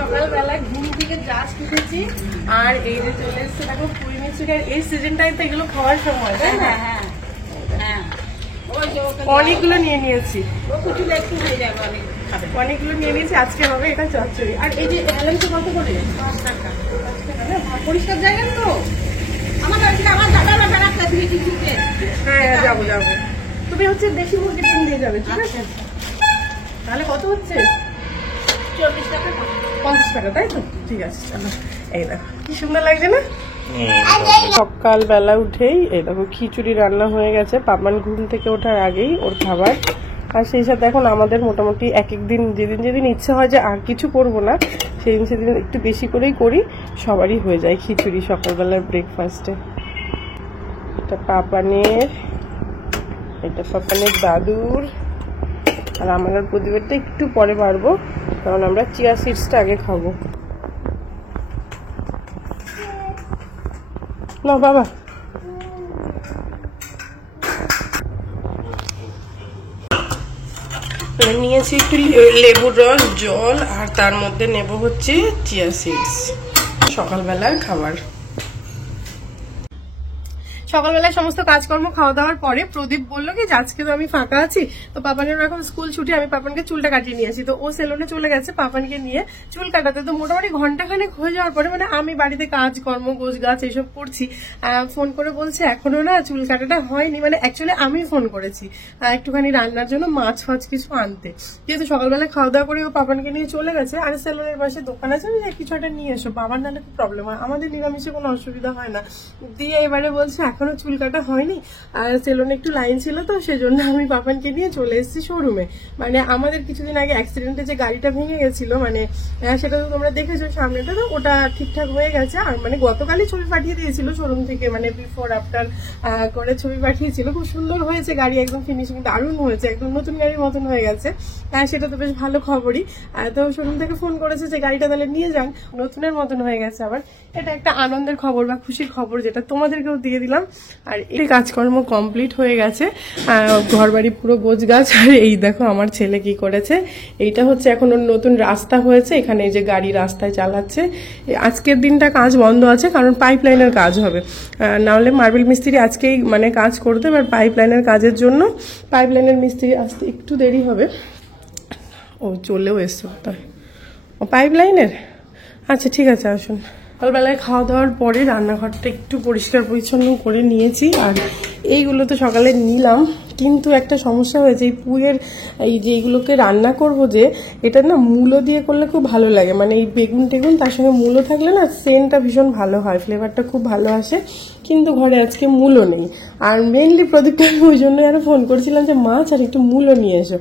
সকালবেলা ঘুম থেকে জাস্ট উঠেছি আর এই যে চলে এসছে দেখো পুরি মিষ্টি। এই সিজনটাই তো এগুলো খাওয়ার সময়, তাই না? অনেকগুলো নিয়ে নিয়েছি, অনেকগুলো নিয়ে নিয়েছি। আজকে হবে এটা চচ্চড়ি। আর এই যে হেলেঞ্চা কত করে? 5 টাকা। পরিষ্কার জায়গা তো হ্যাঁ, যাবো যাবো। তুমি হচ্ছে দেশি মুরগি ডিম দিয়ে যাবে, ঠিক আছে? তাহলে কত হচ্ছে? 40 টাকা 50 টাকা, তাই তো? ঠিক আছে, চলো। এই দেখো কি সুন্দর লাগছে না? সকালবেলা উঠেই এই দেখো খিচুড়ি রান্না হয়ে গেছে। পাপান ঘুম থেকে ওঠার আগেই ওর খাবার। আর সেই সাথে এখন আমাদের মোটামুটি এক একদিন যেদিন ইচ্ছে হয় যে আর কিছু করবো না, সেদিন একটু বেশি করেই করি। সবারই হয়ে যায় খিচুড়ি সকালবেলার ব্রেকফাস্টে। এটা পাপানের, এটা পাপানের দাদুর, আর আমার প্রদীপেরটা একটু পরে পারবো, কারণ আমরা চিয়া সিডসটা আগে খাবো। না বাবা, নিয়েছি একটু লেবুর রস, জল, আর তার মধ্যে নেব হচ্ছে চিয়া সিডস। সকালবেলার খাবার। সকালবেলায় সমস্ত কাজকর্ম খাওয়া দাওয়ার পরে প্রদীপ বললো কি আজকে তো আমি ফাঁকা আছি, তো পাপানের এখন স্কুল ছুটি, আমি পাপানকে চুলটা কাটিয়ে নিয়ে আসি। তো ও সেলুনে চলে গেছে পাপানকে নিয়ে চুল কাটাতে। তো মোটামুটি ঘন্টাখানেক হয়ে যাওয়ার পরে মানে আমি বাড়িতে কাজকর্ম গোছ গাছ এইসব করছি, ফোন করে বলছে এখনো না চুল কাটাটা হয়নি। মানে অ্যাকচুয়ালি আমি ফোন করেছি একটুখানি রান্নার জন্য মাছ ফাছ কিছু আনতে, যেহেতু সকালবেলা খাওয়া দাওয়া করে ও পাপানকে নিয়ে চলে গেছে। আর সেলুনের পাশে দোকান আছে, কিছু একটা নিয়ে এসো, বাবার নাহলে খুব প্রবলেম হয়, আমাদের নিরামিষে কোনো অসুবিধা হয় না। দিয়ে এবারে বলছে এখনো চুল কাটা হয়নি, আর সেলুনে একটু লাইন ছিল, তো সেজন্য আমি পাপানকে নিয়ে চলে এসেছি শোরুমে। মানে আমাদের কিছুদিন আগে অ্যাক্সিডেন্টে যে গাড়িটা ভেঙে গেছিল, মানে সেটা তো তোমরা দেখেছো সামনেটা, তো ওটা ঠিকঠাক হয়ে গেছে। আর মানে গতকালই ছবি পাঠিয়ে দিয়েছিল শোরুম থেকে, মানে বিফোর আফটার করে ছবি পাঠিয়েছিল। খুব সুন্দর হয়েছে গাড়ি, একদম ফিনিশিং দারুণ হয়েছে, একদম নতুন গাড়ির মতন হয়ে গেছে। সেটা তো বেশ ভালো খবরই। তো শোরুম থেকে ফোন করেছে যে গাড়িটা তাহলে নিয়ে যান, নতুনের মতন হয়ে গেছে। আবার এটা একটা আনন্দের খবর বা খুশির খবর, যেটা তোমাদেরকেও দিয়ে দিলাম। আর এই কাজকর্ম কমপ্লিট হয়ে গেছে, ঘর বাড়ি পুরো গোছ গাছ। আর এই দেখো আমার ছেলে কি করেছে, এইটা হচ্ছে এখন ওর নতুন রাস্তা হয়েছে, এখানে এই যে গাড়ি রাস্তায় চালাচ্ছে। আজকের দিনটা কাজ বন্ধ আছে, কারণ পাইপ লাইনের কাজ হবে, নাহলে মার্বেল মিস্ত্রি আজকেই মানে কাজ করতে। এবার পাইপ লাইনের কাজের জন্য পাইপ লাইনের মিস্ত্রি আসতে একটু দেরি হবে। ও চলেও এসছে তাই, ও পাইপ লাইনের, আচ্ছা ঠিক আছে আসুন। সকালবেলায় খাওয়া দাওয়ার পরে রান্নাঘরটা একটু পরিষ্কার পরিচ্ছন্ন করে নিয়েছি। আর এইগুলো তো সকালে নিলাম, কিন্তু একটা সমস্যা হয়েছে, এই পুঁইয়ের এই যে এইগুলোকে রান্না করব, যে এটা না মূলো দিয়ে করলে খুব ভালো লাগে। মানে এই বেগুন টেগুন তার সঙ্গে মূলো থাকলে না সেন্টটা ভীষণ ভালো হয়, ফ্লেভারটা খুব ভালো আসে। কিন্তু ঘরে আজকে মূলো নেই। আর মেনলি প্রদীপকে আমি ওই জন্য আরো ফোন করেছিলাম যে মাছ আর একটু মূলো নিয়ে এসো,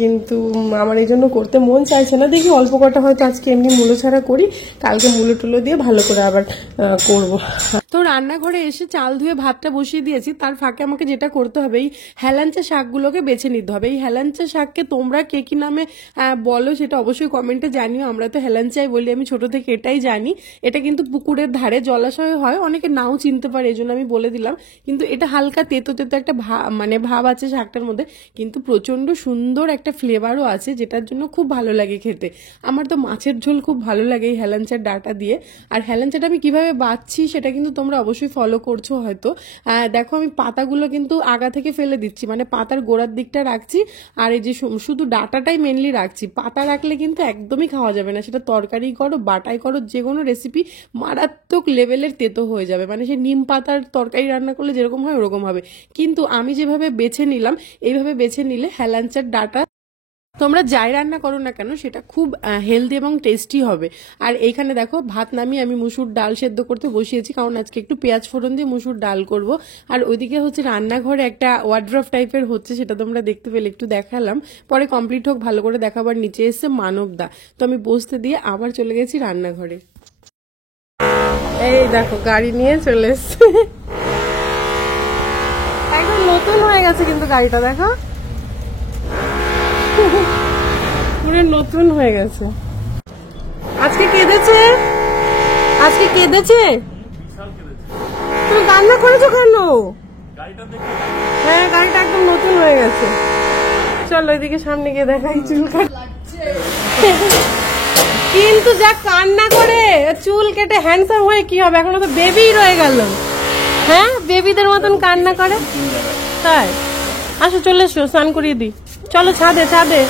কিন্তু আমার এই জন্য করতে মন চাইছে না। দেখি অল্প কটা হয়তো আজকে এমনি মূলো ছাড়া করি, কালকে মূলো টুলো দিয়ে ভালো করে আবার করব। তো রান্নাঘরে এসে চাল ধুয়ে ভাতটা বসিয়ে দিয়েছি, তার ফাঁকে আমাকে যেটা করতে হবে, এই হেলাঞ্চা শাকগুলোকে বেছে নিতে হবে। এই হেলাঞ্চা শাককে তোমরা কে কি নামে বলো সেটা অবশ্যই কমেন্টে জানিও। আমরা তো হেলাঞ্চাই বলি, আমি ছোট থেকে এটাই জানি। এটা কিন্তু পুকুরের ধারে জলাশয় হয়, অনেকে নাও চিনতে পারে, এই জন্য আমি বলে দিলাম। কিন্তু এটা হালকা তেতো তেতো একটা ভাব আছে শাকটার মধ্যে, কিন্তু প্রচন্ড সুন্দর একটা ফ্লেভারও আছে, যেটার জন্য খুব ভালো লাগে খেতে। আমার তো মাছের ঝোল খুব ভালো লাগে এই হেলাঞ্চার ডাটা দিয়ে। আর হেলাঞ্চাটা আমি কিভাবে বাছছি সেটা কিন্তু তোমরা অবশ্যই ফলো করছো হয়তো। দেখো আমি পাতাগুলো কিন্তু আগা থেকে ফেলে দিচ্ছি, মানে পাতার গোড়ার দিকটা রাখছি, আর এই যে শুধু ডাটাটাই মেনলি রাখছি। পাতা রাখলে কিন্তু একদমই খাওয়া যাবে না, সেটা তরকারি করো বাটাই করো, যে কোনো রেসিপি মারাত্মক লেভেলের তেতো হয়ে যাবে। মানে সে নিম পাতার তরকারি রান্না করলে যেরকম হয় ওরকম হবে। কিন্তু আমি যেভাবে বেছে নিলাম, এইভাবে বেছে নিলে হেলাঞ্চার ডাটা তোমরা যাই রান্না করো না কেন সেটা খুব হেলদি এবং টেস্টি হবে। আর এইখানে দেখো ভাত নামিয়ে আমি মুসুর ডাল সেদ্ধ করতে বসিয়েছি, কারণ আজকে একটু পেঁয়াজ ফোড়ন দিয়ে মুসুর ডাল করব। আর ওইদিকে হচ্ছে রান্নাঘরে একটা ওয়ার্ড্রপ টাইপের হচ্ছে, সেটা তোমরা দেখতে পেলে একটু দেখালাম, পরে কমপ্লিট হোক ভালো করে দেখাবার। নিচে এসছে মানবদা, তো আমি বসতে দিয়ে আবার চলে গেছি রান্নাঘরে। এই দেখো গাড়ি নিয়ে চলে এসছে, একদম নতুন হয়ে গেছে কিন্তু গাড়িটা দেখো, পুরো নতুন হয়ে গেছে। আজকে কেঁদেছে, আজকে কেঁদেছে। তুমি কান্না করেছো কেন? হ্যাঁ গাড়িটা একদম নতুন হয়ে গেছে। চলো এদিকে সামনে গিয়ে দেখাই চুল কাট। কি কিন্তু যা কান্না করে, চুল কেটে হ্যান্ডসাম হয়ে কি হবে, এখনো তো বেবি রয়ে গেল। হ্যাঁ, বেবিদের মতন কান্না করে। তাই আসো, চলে এসো, স্নান করিয়ে দিই। চলো ছাদে, ছাদে।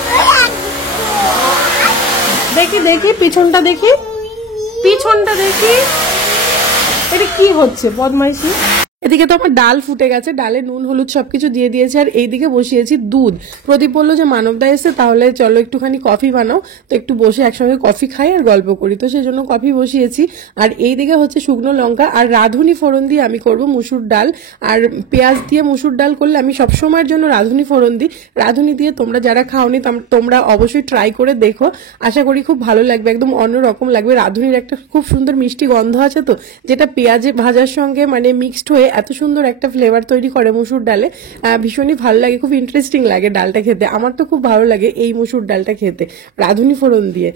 দেখি দেখি পিছনটা, দেখি পিছনটা, দেখি এটা কি হচ্ছে বদমাইশি। এদিকে তো আমার ডাল ফুটে গেছে, ডালে নুন হলুদ সবকিছু দিয়ে দিয়েছে, আর এইদিকে বসিয়েছি দুধ। প্রদীপ বললো যে মানবদা এসে, তাহলে চলো একটুখানি কফি বানাও, তো একটু বসে একসঙ্গে কফি খাই আর গল্প করি, তো সেই জন্য কফি বসিয়েছি। আর এইদিকে হচ্ছে শুকনো লঙ্কা আর রাঁধুনি ফোড়ন দিয়ে আমি করব মুসুর ডাল। আর পেঁয়াজ দিয়ে মুসুর ডাল করলে আমি সবসময়ের জন্য রাঁধুনি ফোড়ন দিই। রাঁধুনি দিয়ে তোমরা যারা খাওনি তোমরা অবশ্যই ট্রাই করে দেখো, আশা করি খুব ভালো লাগবে, একদম অন্যরকম লাগবে। রাঁধুনির একটা খুব সুন্দর মিষ্টি গন্ধ আছে তো, যেটা পেঁয়াজে ভাজার সঙ্গে মানে মিক্সড হয়ে এত সুন্দর একটা ফ্লেভার তৈরি করে মুসুর ডালে। ভীষণই ভালো লাগে, খুব ইন্টারেস্টিং লাগে ডালটা খেতে। আমার তো খুব ভালো লাগে এই মুসুর ডালটা খেতে রাঁধুনি ফোড়ন দিয়ে।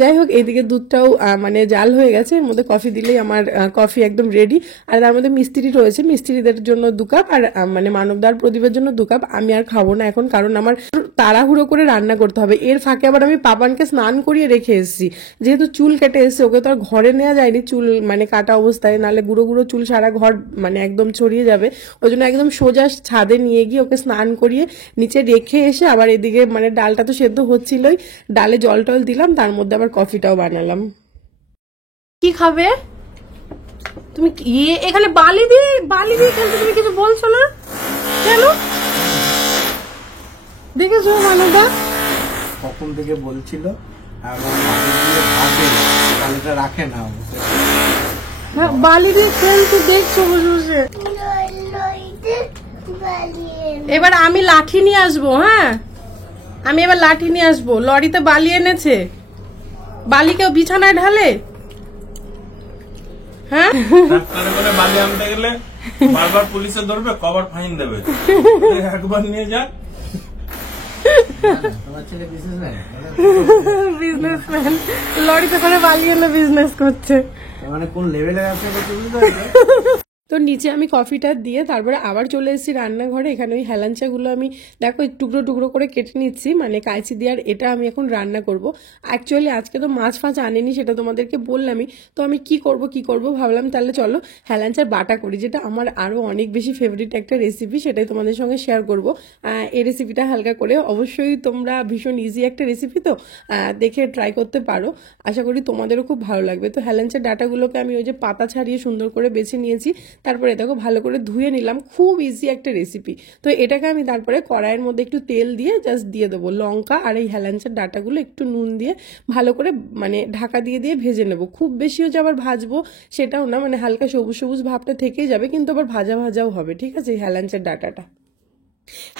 যাই হোক, এইদিকে দুধটাও মানে জাল হয়ে গেছে, এর মধ্যে কফি দিলেই আমার কফি একদম রেডি। আর তার মধ্যে মিস্ত্রি রয়েছে, মিস্ত্রিদের জন্য 2 কাপ, আর মানে মানবদার প্রদীপের জন্য 2 কাপ। আমি আর খাবো না এখন, কারণ আমার তাড়াহুড়ো করে রান্না করতে হবে। এর ফাঁকে আবার আমি পাপানকে স্নান করিয়ে রেখে এসেছি, যেহেতু চুল কেটে এসেছে, ওকে তো আর ঘরে নেওয়া যায়নি চুল মানে কাটা অবস্থায়, নাহলে গুঁড়ো গুঁড়ো চুল সারা ঘর মানে একদম ছড়িয়ে যাবে। ওই জন্য একদম সোজা ছাদে নিয়ে গিয়ে ওকে স্নান করিয়ে নিচে রেখে এসে আবার এদিকে মানে ডালটা তো সেদ্ধ হচ্ছিলই, ডালে জল টল দিলাম, তার মধ্যে আবার কফিটাও বানালাম। কি খাবে তুমি? এখানে বালি দিয়ে খেলতে, তুমি কিছু বলছো না কেন? দেখেছো মানবদা কখন থেকে বলছিল, এবং বালি দিয়ে ভাবে তাহলে রাখে না, বালি দিয়ে খেলতে দেখছো বসে বসে। এবার আমি লাঠি নিয়ে আসবো। হ্যাঁ, আমি এবার লাঠি নিয়ে আসবো। লরিতে বালি এনেছে, বালি কেউ বিছানায় ঢালে? হ্যাঁ, বালি আনতে গেলে বারবার পুলিশে ধরবে, কভার ফাইন দেবে। একবার নিয়ে যা। বিজনেসম্যান লরিতে করে বালি এনে বিজনেস করছে, মানে কোন লেভেলে আছে তো নিচে আমি কফিটা দিয়ে তারপরে আবার চলে এসেছি রান্নাঘরে। এখানে ওই হেলাঞ্চাগুলো আমি দেখো টুকরো টুকরো করে কেটে নিচ্ছি, মানে কাঁচি দিয়ে। আর এটা আমি এখন রান্না করব। অ্যাকচুয়ালি আজকে তো মাছ ফাছ আনেনি, সেটা তোমাদেরকে বললামই। তো আমি কি করব ভাবলাম তাহলে চলো হেলাঞ্চার বাটা করি, যেটা আমার আরও অনেক বেশি ফেভারিট একটা রেসিপি, সেটাই তোমাদের সঙ্গে শেয়ার করব। এই রেসিপিটা হালকা করে, অবশ্যই তোমরা ভীষণ ইজি একটা রেসিপি, তো দেখে ট্রাই করতে পারো, আশা করি তোমাদেরও খুব ভালো লাগবে। তো হেলাঞ্চার ডাটাগুলোকে আমি ওই যে পাতা ছাড়িয়ে সুন্দর করে বেছে নিয়েছি, তারপরে দেখো ভালো করে ধুয়ে নিলাম। খুব ইজি একটা রেসিপি। তো এটাকে আমি তারপরে কড়াইয়ের মধ্যে একটু তেল দিয়ে জাস্ট দিয়ে দেবো লঙ্কা আর এই হেলাঞ্চার ডাটাগুলো একটু নুন দিয়ে ভালো করে মানে ঢাকা দিয়ে দিয়ে ভেজে নেবো। খুব বেশিও যে আবার ভাজবো সেটাও না, মানে হালকা সবুজ সবুজ ভাবটা থেকেই যাবে, কিন্তু আবার ভাজা ভাজাও হবে, ঠিক আছে, এই হেলাঞ্চার ডাটাটা।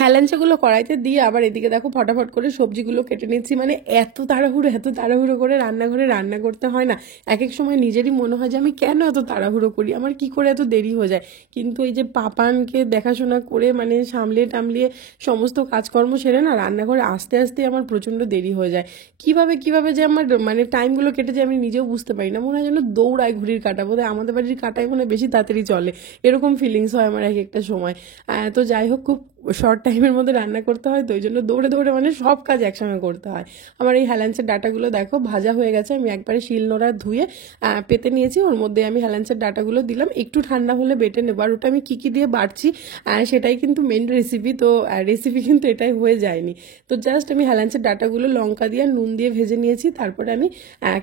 হেলাঞ্চাগুলো কড়াইতে দিয়ে আবার এদিকে দেখো ফটাফট করে সবজিগুলো কেটে নিচ্ছি। মানে এত তাড়াহুড়ো করে রান্নাঘরে রান্না করতে হয় না, এক এক সময় নিজেরই মনে হয় যে আমি কেন এত তাড়াহুড়ো করি, আমার কি করে এত দেরি হয়ে যায়। কিন্তু এই যে পাপানকে দেখাশোনা করে মানে সামলিয়ে টামলিয়ে সমস্ত কাজকর্ম সেরে না রান্নাঘরে আস্তে আস্তে আমার প্রচণ্ড দেরি হয়ে যায়। কিভাবে যে আমার মানে টাইমগুলো কেটে যায় আমি নিজেও বুঝতে পারি না, মনে হয় যেন দৌড়ায় ঘুড়ির কাঁটা, বোধহয় আমাদের বাড়ির কাঁটায় মনে বেশি তাড়াতাড়ি চলে, এরকম ফিলিংস হয় আমার এক একটা সময়। তো যাই হোক, খুব শর্ট টাইমের মধ্যে রান্না করতে হয়, তো ওই জন্য দৌড়ে মানে সব কাজ একসঙ্গে করতে হয়। আমার এই হেলাঞ্চার ডাটাগুলো দেখো ভাজা হয়ে গেছে, আমি একবারে শিলনোড়া ধুয়ে পেতে নিয়েছি, ওর মধ্যে আমি হেলাঞ্চার ডাটাগুলো দিলাম, একটু ঠান্ডা হলে বেটে নেবো। আর ওটা আমি কি দিয়ে বাটছি সেটাই কিন্তু মেন রেসিপি, তো রেসিপি কিন্তু এটাই হয়ে যায়নি। তো জাস্ট আমি হেলাঞ্চার ডাটাগুলো লঙ্কা দিয়ে নুন দিয়ে ভেজে নিয়েছি, তারপরে আমি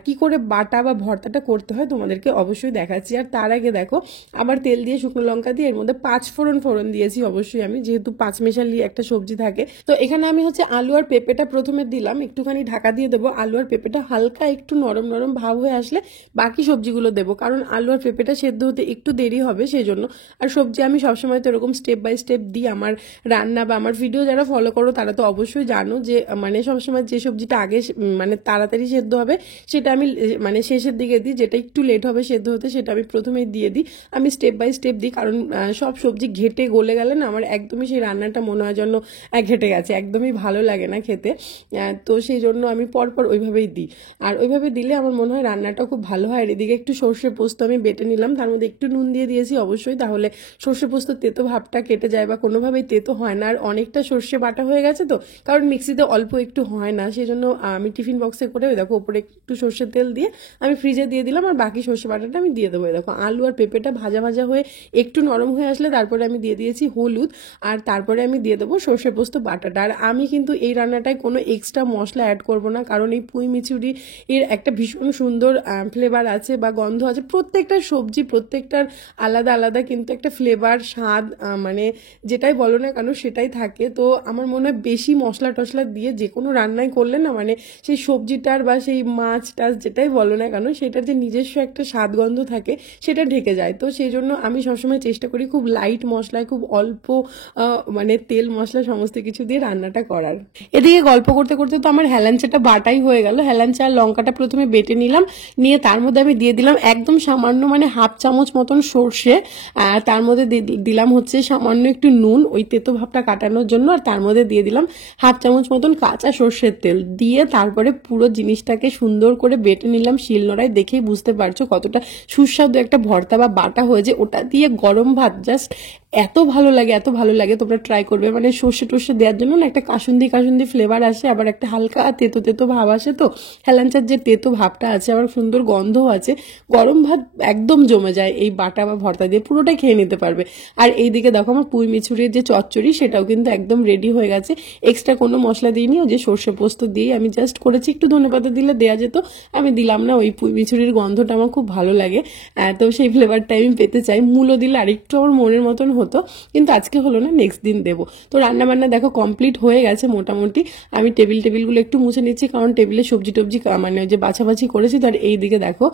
কি করে বাটা বা ভর্তাটা করতে হয় তোমাদেরকে অবশ্যই দেখাচ্ছি। আর তার আগে দেখো আবার তেল দিয়ে শুকনো লঙ্কা দিয়ে এর মধ্যে 5 ফোড়ন দিয়েছি অবশ্যই আমি, যেহেতু 5 মেশালি একটা সবজি থাকে। তো এখানে আমি হচ্ছে আলু আর পেঁপেটা প্রথমে দিলাম, একটুখানি ঢাকা দিয়ে দেবো। আলু আর পেঁপেটা হালকা একটু নরম ভাব হয়ে আসলে বাকি সবজিগুলো দেবো, কারণ আলু আর পেঁপেটা সেদ্ধ হতে একটু দেরি হবে সেই জন্য। আর সবজি আমি সবসময় তো এরকম স্টেপ বাই স্টেপ দিই। আমার রান্না বা আমার ভিডিও যারা ফলো করো তারা তো অবশ্যই জানো যে মানে সবসময় যে সবজিটা আগে মানে তাড়াতাড়ি সেদ্ধ হবে সেটা আমি মানে শেষের দিকে দিই, যেটা একটু লেট হবে সেদ্ধ হতে সেটা আমি প্রথমেই দিয়ে দিই। আমি স্টেপ বাই স্টেপ দিই, কারণ সব সবজি ঘেটে গলে গেলে না আমার একদমই সেই রান্নাটা মনে হয় যেন ঘেটে গেছে, একদমই ভালো লাগে না খেতে। তো সেই জন্য আমি পরপর ওইভাবেই দিই, আর ওইভাবে দিলে আমার মনে হয় রান্নাটা খুব ভালো হয়। আর এদিকে একটু সর্ষে পোস্ত আমি বেটে নিলাম, তার মধ্যে একটু নুন দিয়ে দিয়েছি অবশ্যই, তাহলে সর্ষে পোস্ত তেতো ভাবটা কেটে যায় বা কোনোভাবেই তেতো হয় না। আর অনেকটা সর্ষে বাটা হয়ে গেছে তো, কারণ মিক্সিতে অল্প একটু হয় না, সেই জন্য আমি টিফিন বক্সে করে ওই দেখো উপরে একটু সর্ষের তেল দিয়ে আমি ফ্রিজে দিয়ে দিলাম, আর বাকি সর্ষে বাটাটা আমি দিয়ে দেবো। দেখো আলু আর পেঁপেটা ভাজা ভাজা হয়ে একটু নরম হয়ে আসলে তারপরে আমি দিয়ে দিয়েছি হলুদ, আর তারপরে আমি দিয়ে দেবো সর্ষে পোস্ত বাটাটা। আর আমি কিন্তু এই রান্নাটায় কোনো এক্সট্রা মশলা অ্যাড করব না, কারণ এই পুঁই মিচুরি এর একটা ভীষণ সুন্দর ফ্লেভার আছে বা গন্ধ আছে। প্রত্যেকটা সবজি প্রত্যেকটার আলাদা আলাদা কিন্তু একটা ফ্লেভার, স্বাদ, মানে যেটাই বলো না কেন সেটাই থাকে। তো আমার মনে হয় বেশি মশলা টশলা দিয়ে যে কোনো রান্নাই করলে না, মানে সেই সবজিটার বা সেই মাছ টাছ যেটাই বলো না কেন সেটার যে নিজস্ব একটা স্বাদ গন্ধ থাকে সেটা ঢেকে যায়। তো সেই জন্য আমি সবসময় চেষ্টা করি খুব লাইট মশলায়, খুব অল্প মানে তেল মশলা সমস্ত কিছু দিয়ে রান্নাটা করার। এদিকে গল্প করতে করতে তো আমার হেলাঞ্চাটা বাটাই হয়ে গেল। হেলাঞ্চা আর লঙ্কাটা প্রথমে বেটে নিলাম, নিয়ে তার মধ্যে আমি দিয়ে দিলাম একদম সামান্য মানে হাফ চামচ মতন সর্ষে, তার মধ্যে দিলাম হচ্ছে সামান্য একটু নুন ওই তেতো ভাবটা কাটানোর জন্য, আর তার মধ্যে দিয়ে দিলাম হাফ চামচ মতন কাঁচা সর্ষের তেল দিয়ে তারপরে পুরো জিনিসটাকে সুন্দর করে বেটে নিলাম শিলনোড়ায়। দেখেই বুঝতে পারছো কতটা সুস্বাদু একটা ভর্তা বা বাটা হয়েছে। ওটা দিয়ে গরম ভাত জাস্ট এত ভালো লাগে, এত ভালো লাগে, তোমরা ট্রাই করবে। মানে সর্ষে টর্ষে দেওয়ার জন্য না একটা কাসুন্দি কাসুন্দি ফ্লেভার আসে, আবার একটা হালকা তেতো তেতো ভাব আসে। তো হেলাঞ্চার যে তেতো ভাবটা আছে আবার সুন্দর গন্ধও আছে, গরম ভাত একদম জমে যায় এই বাটা বা ভর্তা দিয়ে, পুরোটাই খেয়ে নিতে পারবে। আর এইদিকে দেখো আমার পুঁই মিছুরির যে চচ্চড়ি সেটাও কিন্তু একদম রেডি হয়ে গেছে। এক্সট্রা কোনো মশলা দিইনি, ওই যে সর্ষে পোস্ত দিয়ে আমি জাস্ট করেছি। একটু ধনেপাতা দিলে দেওয়া যেত, আমি দিলাম না। ওই পুঁই মিছুরির গন্ধটা আমার খুব ভালো লাগে, তো সেই ফ্লেভারটা আমি পেতে চাই। মূলো দিলে আরেকটু আমার মনের মতন হতো, কিন্তু আজকে হলো না, নেক্সট দিন দেবো। তো রান্না বান্না দেখো কমপ্লিট হয়ে গেছে মোটামুটি। আমি টেবিলগুলো একটু মুছে নিচ্ছি, কারণ টেবিলে সবজি টবজি মানে যে বাছাবাছি করেছি। তার এই দিকে দেখো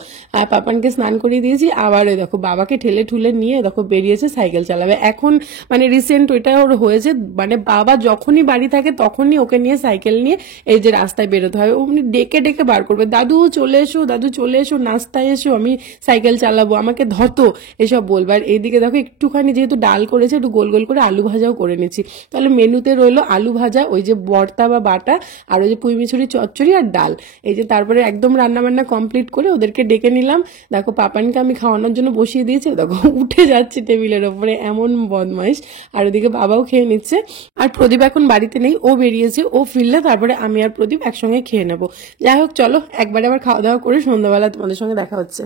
পাপানকে স্নান করিয়ে দিয়েছি, আবার ওই দেখো বাবাকে ঠেলে ঠুলে নিয়ে দেখো বেরিয়েছে সাইকেল চালাবে। এখন মানে রিসেন্ট ওইটা ওর হয়েছে, মানে বাবা যখনই বাড়ি থাকে তখনই ওকে নিয়ে সাইকেল নিয়ে এই যে রাস্তায় বেরোতে হয়। উনি ডেকে ডেকে বার করবে, দাদু চলে এসো, দাদু চলে এসো, নাস্তায় এসো, আমি সাইকেল চালাবো, আমাকে ধতো, এসব বলবে। আর এইদিকে দেখো একটুখানি যেহেতু ডাল করেছে একটু গোল গোল করে আলু ভাজাও করে নিচ্ছি। তাহলে মেনুতে রইলো আলু ভাজা, ওই যে ভর্তা বা বাটা, আর ওই যে পুঁই মিছুরি চচ্চড়ি আর ডাল। এই যে তারপরে একদম রান্না বান্না কমপ্লিট করে ওদেরকে ডেকে নিলাম। দেখো পাপানকে আমি খাওয়ানোর জন্য বসিয়ে দিয়েছি, দেখো উঠে যাচ্ছে টেবিলের ওপরে, এমন বদমাইশ। আর ওদিকে বাবাও খেয়ে নিচ্ছে। আর প্রদীপ এখন বাড়িতে নেই, ও বেরিয়েছে, ও ফিরলে তারপরে আমি আর প্রদীপ একসঙ্গে খেয়ে নেবো। যাই হোক চলো একবারে আবার খাওয়া দাওয়া করে সন্ধ্যাবেলা তোমাদের সঙ্গে দেখা হচ্ছে।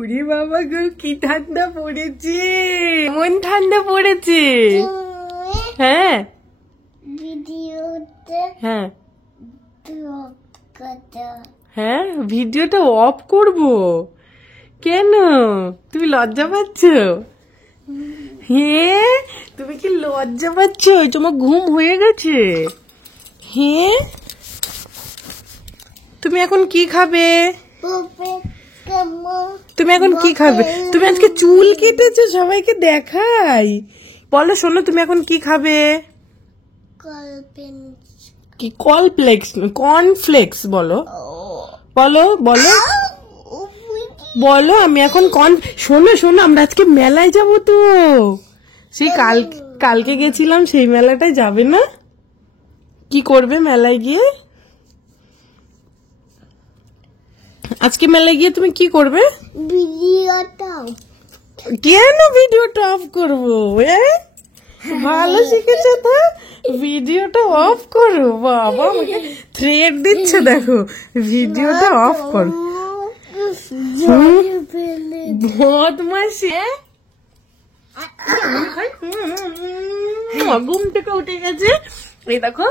উরি বাবা গো কি ঠান্ডা পড়েছে, মন ঠান্ডা পড়েছে। হ্যাঁ হ্যাঁ হ্যাঁ ভিডিওটা অফ করবো কেন? তুমি লজ্জা পাচ্ছ? হ্যাঁ তুমি কি লজ্জা পাচ্ছ? তোমার ঘুম হয়ে গেছে? হ্যাঁ তুমি এখন কি খাবে? তুমি এখন কি খাবে? তুমি আজকে চুল কেটেছো, সবাইকে দেখাই। বলো শোনো, তুমি এখন কি খাবে? কি কর্নফ্লেক্স? কর্নফ্লেক্স বলো, বলো বলো বলো। আমি এখন শোনো শোনো, আমরা আজকে মেলায় যাবো তো, সেই কালকে গেছিলাম সেই মেলাটায় যাবে না? কি করবে মেলায় গিয়ে? আজকে মেলায় গিয়ে তুমি কি করবে? ভিডিওটা। কেন ভিডিওটা অফ করবো? ভালো শিখেছো তো, ভিডিওটা অফ করো। বাবা আমাকে থ্রেড দিচ্ছে, দেখো ভিডিওটা অফ করো। বদমাশি। ঘুম থেকে উঠে গেছে, এই দেখো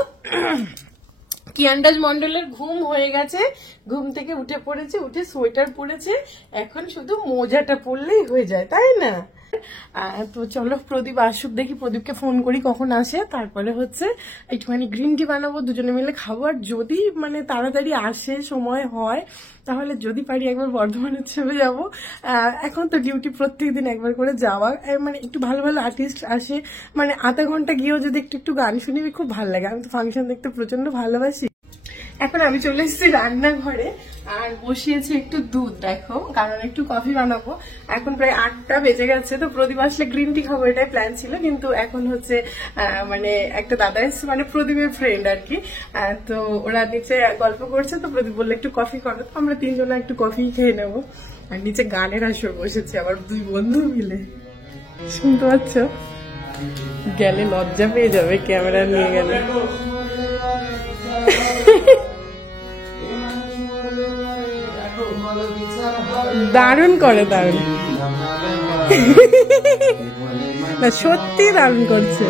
কিয়ান্ডাজ মন্ডলের ঘুম হয়ে গেছে, ঘুম থেকে উঠে পড়েছে, উঠে সোয়েটার পরেছে, এখন শুধু মোজাটা পরলেই হয়ে যায়, তাই না? তো চলো প্রদীপ আসুক, দেখি প্রদীপকে ফোন করি কখন আসে, তারপরে হচ্ছে একটুখানি গ্রিন টি বানাবো, দুজনে মিলে খাবো। আর যদি মানে তাড়াতাড়ি আসে, সময় হয়, তাহলে যদি পারি একবার বর্ধমান উৎসবে যাবো। এখন তো ডিউটি প্রত্যেকদিন একবার করে যাওয়া, মানে একটু ভালো ভালো আর্টিস্ট আসে, মানে আধা ঘন্টা গিয়েও যদি একটু গান শুনি খুব ভালো লাগে। আমি তো ফাংশন দেখতে প্রচন্ড ভালোবাসি। এখন আমি চলে এসেছি রান্নাঘরে, আর বসিয়েছি একটু দুধ, দেখো, কারণ একটু কফি বানাবো। এখন প্রায় 8টা বেজে গেছে, তো প্রদীপ আসলে গ্রিন টি খাবো এটাই প্ল্যান ছিল, কিন্তু এখন হচ্ছে মানে একটা দাদা এসছে, মানে প্রদীপের ফ্রেন্ড আর কি। তো ওরা নিচে গল্প করছে, তো প্রদীপ বললো একটু কফি করো, তো আমরা 3 জনে একটু কফি খেয়ে নেবো। আর নিচে গানের আসরে বসেছি আবার 2 বন্ধু মিলে, শুনতে পাচ্ছ? গেলে লজ্জা পেয়ে যাবে ক্যামেরা নিয়ে গেলে। দারুণ করে, দারুণ না, সত্যি দারুণ করছে।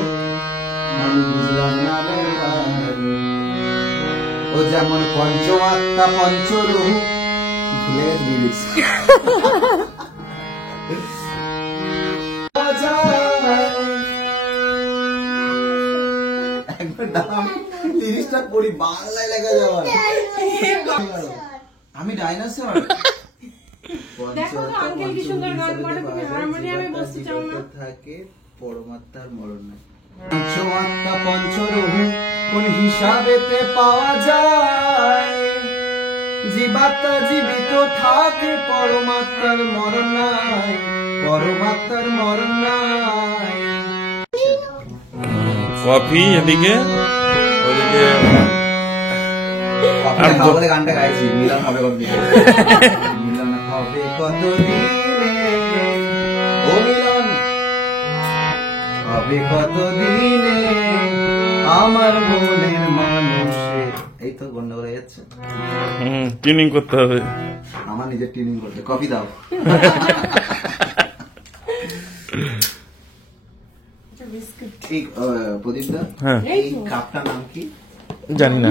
ও যেমন পঞ্চ আত্মা পঞ্চরূপ, ভুলে গেছি লিরিক্সটা পড়ি, বাংলায় লেখা যাওয়ার। আমি ডাইনোসর। দেখো তো আঙ্কেল কি সুন্দর গান করে, তুমি হারমোনিয়ামে বসতে চাও না? থাকে পরমাত্মার মরণ নাই। পঞ্চমাত্মা পঞ্চরূপ কোন হিসাবেতে পাওয়া যায়? জীবাত্মা জীবিত থাকে, পরমাত্মার মরণ নাই, পরমাত্মার মরণ নাই। কফি এদিকে, ওদিকে আর বলে গানটা গাইছি, মিলন হবে কতদিনে, মিলন হবে কতদিনে, ও মিলন হবে কতদিনে আমার মনের মানুষে। এই তো গন্ডগোল হয়ে যাচ্ছে, ট্রেনিং করতে হবে, আমার নিজের ট্রেনিং করতে। কফি দাও। এই প্রদীপ দা, হ্যাঁ। এই কাপটার নাম কি জানি না।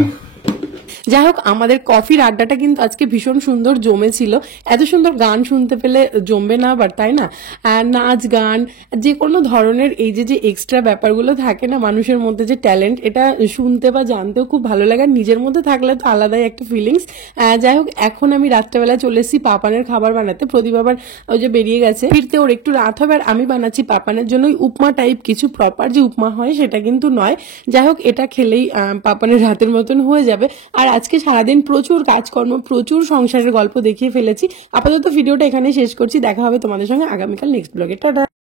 যাই হোক, আমাদের কফির আড্ডাটা কিন্তু আজকে ভীষণ সুন্দর জমেছিল। এত সুন্দর গান শুনতে পেলে জমবে না আবার, তাই না? আর নাচ গান যে কোনো ধরনের এই যে এক্সট্রা ব্যাপারগুলো থাকে না মানুষের মধ্যে, যে ট্যালেন্ট, এটা শুনতে বা জানতেও খুব ভালো লাগে। আর নিজের মধ্যে থাকলে তো আলাদাই একটা ফিলিংস। যাই হোক, এখন আমি রাত্রেবেলা চলে এসেছি পাপানের খাবার বানাতে। প্রদীপ আবার ওই যে বেরিয়ে গেছে, ফিরতে ওর একটু রাত হবে। আর আমি বানাচ্ছি পাপানের জন্য উপমা টাইপ কিছু, প্রপার যে উপমা হয় সেটা কিন্তু নয়। যাই হোক, এটা খেলেই পাপানের রাতের মতন হয়ে যাবে। আর আজকে সারাদিন প্রচুর কাজকর্ম, প্রচুর সংসারের গল্প দেখিয়ে ফেলেছি। আপাতত ভিডিওটা এখানে শেষ করছি, দেখা হবে তোমাদের সঙ্গে আগামীকাল নেক্সট ব্লগে। টাটা।